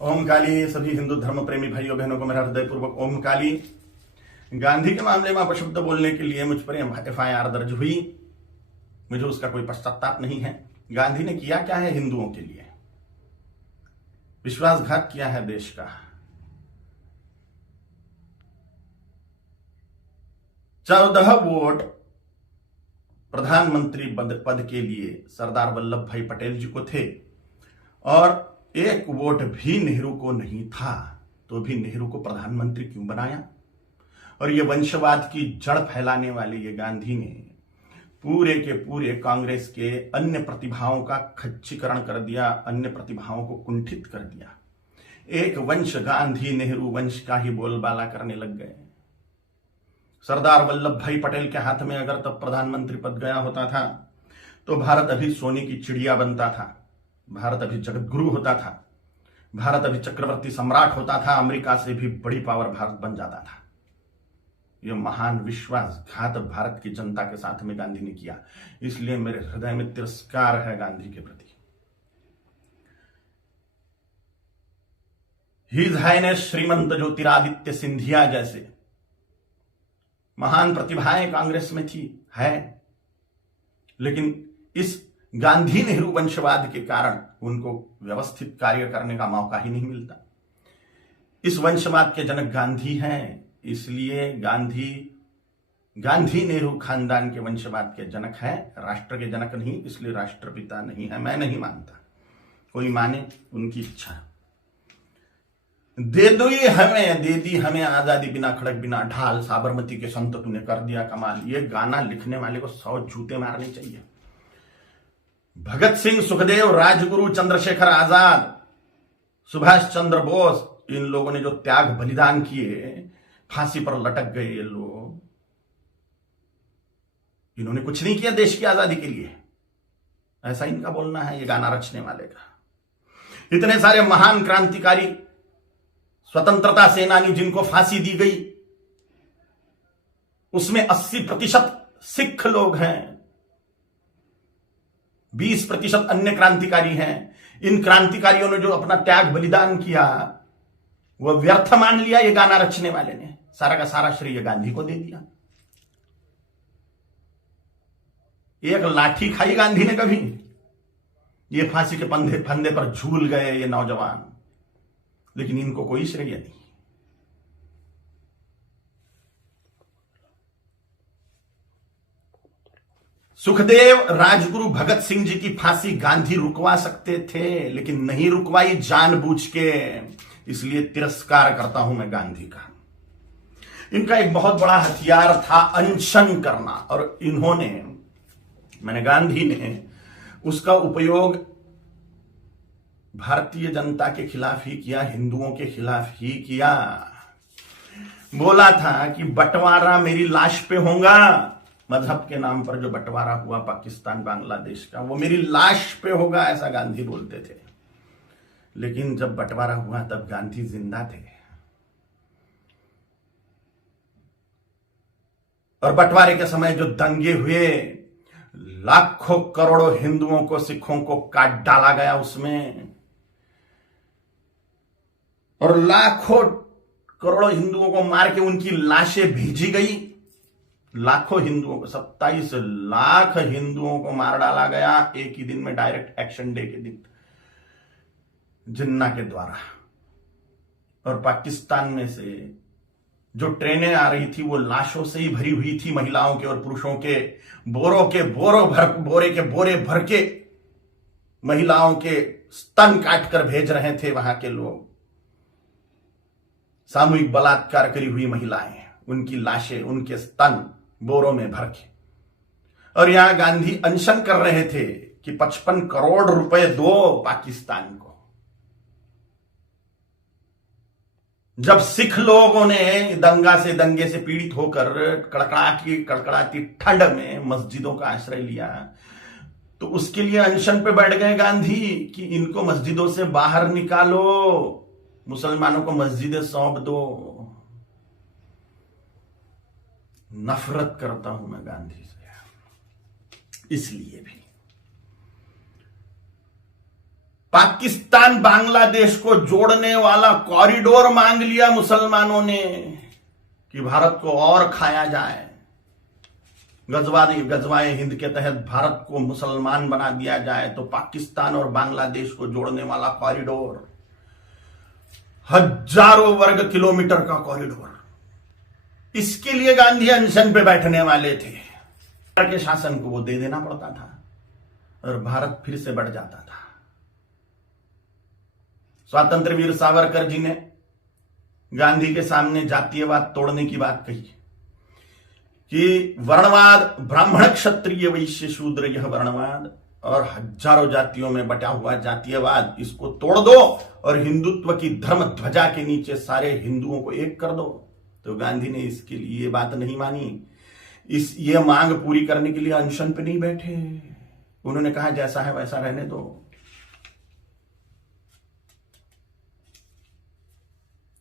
ओम काली। सभी हिंदू धर्म प्रेमी भाइयों बहनों को मेरा हृदयपूर्वक ओम काली। गांधी के मामले में अपशब्द बोलने के लिए मुझ पर FIR दर्ज हुई। मुझे उसका कोई पश्चाताप नहीं है। गांधी ने किया क्या है हिंदुओं के लिए? विश्वासघात किया है देश का। 14 वोट प्रधानमंत्री पद के लिए सरदार वल्लभ भाई पटेल जी को थे और 1 वोट भी नेहरू को नहीं था, तो भी नेहरू को प्रधानमंत्री क्यों बनाया? और ये वंशवाद की जड़ फैलाने वाले ये गांधी ने पूरे के पूरे कांग्रेस के अन्य प्रतिभाओं का खच्चीकरण कर दिया, अन्य प्रतिभाओं को कुंठित कर दिया। एक वंश गांधी नेहरू वंश का ही बोलबाला करने लग गए। सरदार वल्लभ भाई पटेल के हाथ में अगर तब प्रधानमंत्री पद गया होता था तो भारत अभी सोने की चिड़िया बनता था, भारत अभी जगत गुरु होता था, भारत अभी चक्रवर्ती सम्राट होता था, अमेरिका से भी बड़ी पावर भारत बन जाता था। यह महान विश्वासघात भारत की जनता के साथ में गांधी ने किया, इसलिए मेरे हृदय में तिरस्कार है गांधी के प्रति। हिज हाइनेस श्रीमंत ज्योतिरादित्य सिंधिया जैसे महान प्रतिभाएं कांग्रेस में थी, है, लेकिन इस गांधी नेहरू वंशवाद के कारण उनको व्यवस्थित कार्य करने का मौका ही नहीं मिलता। इस वंशवाद के जनक गांधी हैं, इसलिए गांधी नेहरू खानदान के वंशवाद के जनक हैं, राष्ट्र के जनक नहीं, इसलिए राष्ट्रपिता नहीं है। मैं नहीं मानता, कोई माने उनकी इच्छा। दे दी हमें आजादी, बिना खड़क बिना ढाल, साबरमती के संत तूने कर दिया कमाल। ये गाना लिखने वाले को 100 जूते मारने चाहिए। भगत सिंह, सुखदेव, राजगुरु, चंद्रशेखर आजाद, सुभाष चंद्र बोस, इन लोगों ने जो त्याग बलिदान किए, फांसी पर लटक गए ये लोग, इन्होंने कुछ नहीं किया देश की आजादी के लिए, ऐसा इनका बोलना है ये गाना रचने वाले का। इतने सारे महान क्रांतिकारी, स्वतंत्रता सेनानी जिनको फांसी दी गई, उसमें 80% सिख लोग हैं, 20% अन्य क्रांतिकारी हैं। इन क्रांतिकारियों ने जो अपना त्याग बलिदान किया वह व्यर्थ मान लिया ये गाना रचने वाले ने, सारा का सारा श्रेय गांधी को दे दिया। एक लाठी खाई गांधी ने कभी? ये फांसी के फंदे पर झूल गए ये नौजवान, लेकिन इनको कोई श्रेय नहीं। सुखदेव, राजगुरु, भगत सिंह जी की फांसी गांधी रुकवा सकते थे, लेकिन नहीं रुकवाई जानबूझ के, इसलिए तिरस्कार करता हूं मैं गांधी का। इनका एक बहुत बड़ा हथियार था अनशन करना, और गांधी ने उसका उपयोग भारतीय जनता के खिलाफ ही किया, हिंदुओं के खिलाफ ही किया। बोला था कि बंटवारा मेरी लाश पे होगा, मजहब के नाम पर जो बंटवारा हुआ पाकिस्तान बांग्लादेश का, वो मेरी लाश पे होगा, ऐसा गांधी बोलते थे। लेकिन जब बंटवारा हुआ तब गांधी जिंदा थे, और बंटवारे के समय जो दंगे हुए, लाखों करोड़ों हिंदुओं को, सिखों को काट डाला गया उसमें, और लाखों करोड़ों हिंदुओं को मार के उनकी लाशें भेजी गई। लाखों हिंदुओं को, 27 लाख हिंदुओं को मार डाला गया एक ही दिन में, डायरेक्ट एक्शन डे के दिन, जिन्ना के द्वारा। और पाकिस्तान में से जो ट्रेनें आ रही थी वो लाशों से ही भरी हुई थी, महिलाओं के और पुरुषों के, बोरे के बोरे भर के महिलाओं के स्तन काट कर भेज रहे थे वहां के लोग। सामूहिक बलात्कार करी हुई महिलाएं, उनकी लाशें, उनके स्तन बोरों में भर के। और यहां गांधी अनशन कर रहे थे कि 55 करोड़ रुपए दो पाकिस्तान को। जब सिख लोगों ने दंगे से पीड़ित होकर कड़कड़ाती ठंड में मस्जिदों का आश्रय लिया, तो उसके लिए अनशन पे बैठ गए गांधी कि इनको मस्जिदों से बाहर निकालो, मुसलमानों को मस्जिदें सौंप दो। नफरत करता हूं मैं गांधी से, इसलिए भी। पाकिस्तान बांग्लादेश को जोड़ने वाला कॉरिडोर मांग लिया मुसलमानों ने कि भारत को और खाया जाए। गजवाए हिंद के तहत भारत को मुसलमान बना दिया जाए। तो पाकिस्तान और बांग्लादेश को जोड़ने वाला कॉरिडोर, हजारों वर्ग किलोमीटर का कॉरिडोर, इसके लिए गांधी अनशन पे बैठने वाले थे। के शासन को वो दे देना पड़ता था और भारत फिर से बढ़ जाता था। स्वातंत्र वीर सावरकर जी ने गांधी के सामने जातीयवाद तोड़ने की बात कही कि वर्णवाद, ब्राह्मण क्षत्रिय वैश्य शूद्र, यह वर्णवाद और हजारों जातियों में बटा हुआ जातीयवाद, इसको तोड़ दो और हिंदुत्व की धर्म ध्वजा के नीचे सारे हिंदुओं को एक कर दो। तो गांधी ने इसके लिए ये बात नहीं मानी। ये मांग पूरी करने के लिए अनशन पे नहीं बैठे। उन्होंने कहा जैसा है वैसा रहने दो।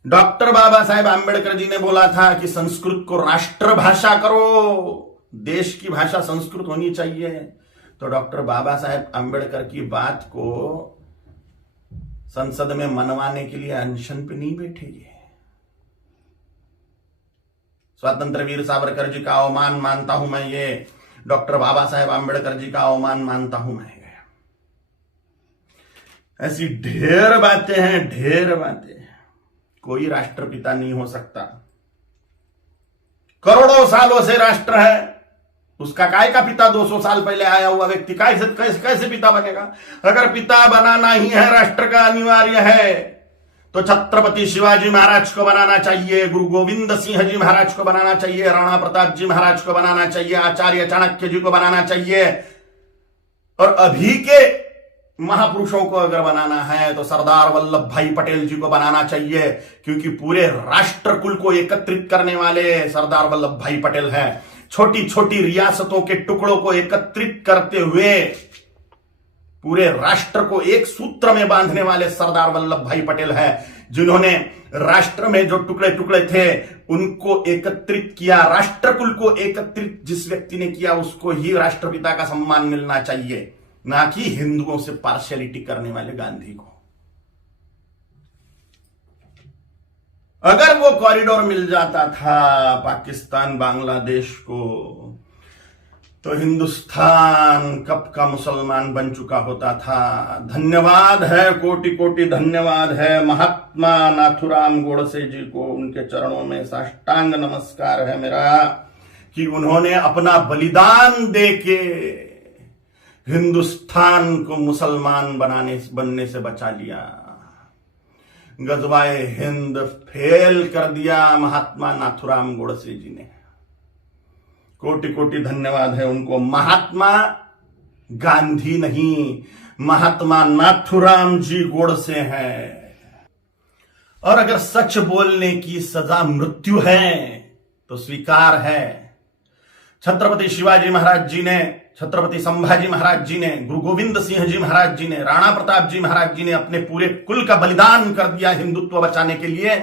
डॉक्टर बाबा साहेब आंबेडकर जी ने बोला था कि संस्कृत को राष्ट्रभाषा करो, देश की भाषा संस्कृत होनी चाहिए। तो डॉक्टर बाबा साहेब आंबेडकर की बात को संसद में मनवाने के लिए अनशन पे नहीं बैठे। ये स्वतंत्र वीर सावरकर जी का अवमान मानता हूं मैं, ये डॉक्टर बाबा साहेब आंबेडकर जी का अवमान मानता हूं मैं। ऐसी ढेर बातें हैं, ढेर बातें। कोई राष्ट्रपिता नहीं हो सकता। करोड़ों सालों से राष्ट्र है, उसका काय का पिता 200 साल पहले आया हुआ व्यक्ति कैसे पिता बनेगा? अगर पिता बनाना ही है, राष्ट्र का अनिवार्य है, तो छत्रपति शिवाजी महाराज को बनाना चाहिए, गुरु गोविंद सिंह जी महाराज को बनाना चाहिए, राणा प्रताप जी महाराज को बनाना चाहिए, आचार्य चाणक्य जी को बनाना चाहिए। और अभी के महापुरुषों को अगर बनाना है तो सरदार वल्लभ भाई पटेल जी को बनाना चाहिए, क्योंकि पूरे राष्ट्र कुल को एकत्रित करने वाले सरदार वल्लभ भाई पटेल हैं। छोटी छोटी रियासतों के टुकड़ों को एकत्रित करते हुए पूरे राष्ट्र को एक सूत्र में बांधने वाले सरदार वल्लभ भाई पटेल हैं, जिन्होंने राष्ट्र में जो टुकड़े टुकड़े थे उनको एकत्रित किया। राष्ट्रकुल को एकत्रित जिस व्यक्ति ने किया उसको ही राष्ट्रपिता का सम्मान मिलना चाहिए, ना कि हिंदुओं से पार्शियलिटी करने वाले गांधी को। अगर वो कॉरिडोर मिल जाता था पाकिस्तान बांग्लादेश को, तो हिंदुस्तान कब का मुसलमान बन चुका होता था। धन्यवाद है, कोटि कोटि धन्यवाद है महात्मा नाथुराम गोडसे जी को, उनके चरणों में साष्टांग नमस्कार है मेरा कि उन्होंने अपना बलिदान देके हिंदुस्तान को मुसलमान बनने से बचा लिया। गजवाए हिंद फेल कर दिया महात्मा नाथुराम गोडसे जी ने। कोटि कोटि धन्यवाद है उनको। महात्मा गांधी नहीं, महात्मा नाथुराम जी गोडसे हैं। और अगर सच बोलने की सजा मृत्यु है तो स्वीकार है। छत्रपति शिवाजी महाराज जी ने, छत्रपति संभाजी महाराज जी ने, गुरु गोविंद सिंह जी महाराज जी ने, राणा प्रताप जी महाराज जी ने अपने पूरे कुल का बलिदान कर दिया हिंदुत्व बचाने के लिए।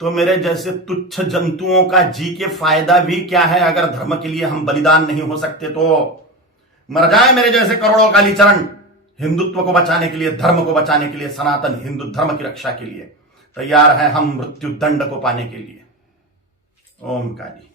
तो मेरे जैसे तुच्छ जंतुओं का जी के फायदा भी क्या है? अगर धर्म के लिए हम बलिदान नहीं हो सकते तो मर जाए मेरे जैसे करोड़ों कालीचरण हिंदुत्व को बचाने के लिए, धर्म को बचाने के लिए, सनातन हिंदू धर्म की रक्षा के लिए तैयार है हम मृत्यु दंड को पाने के लिए। ओम काली।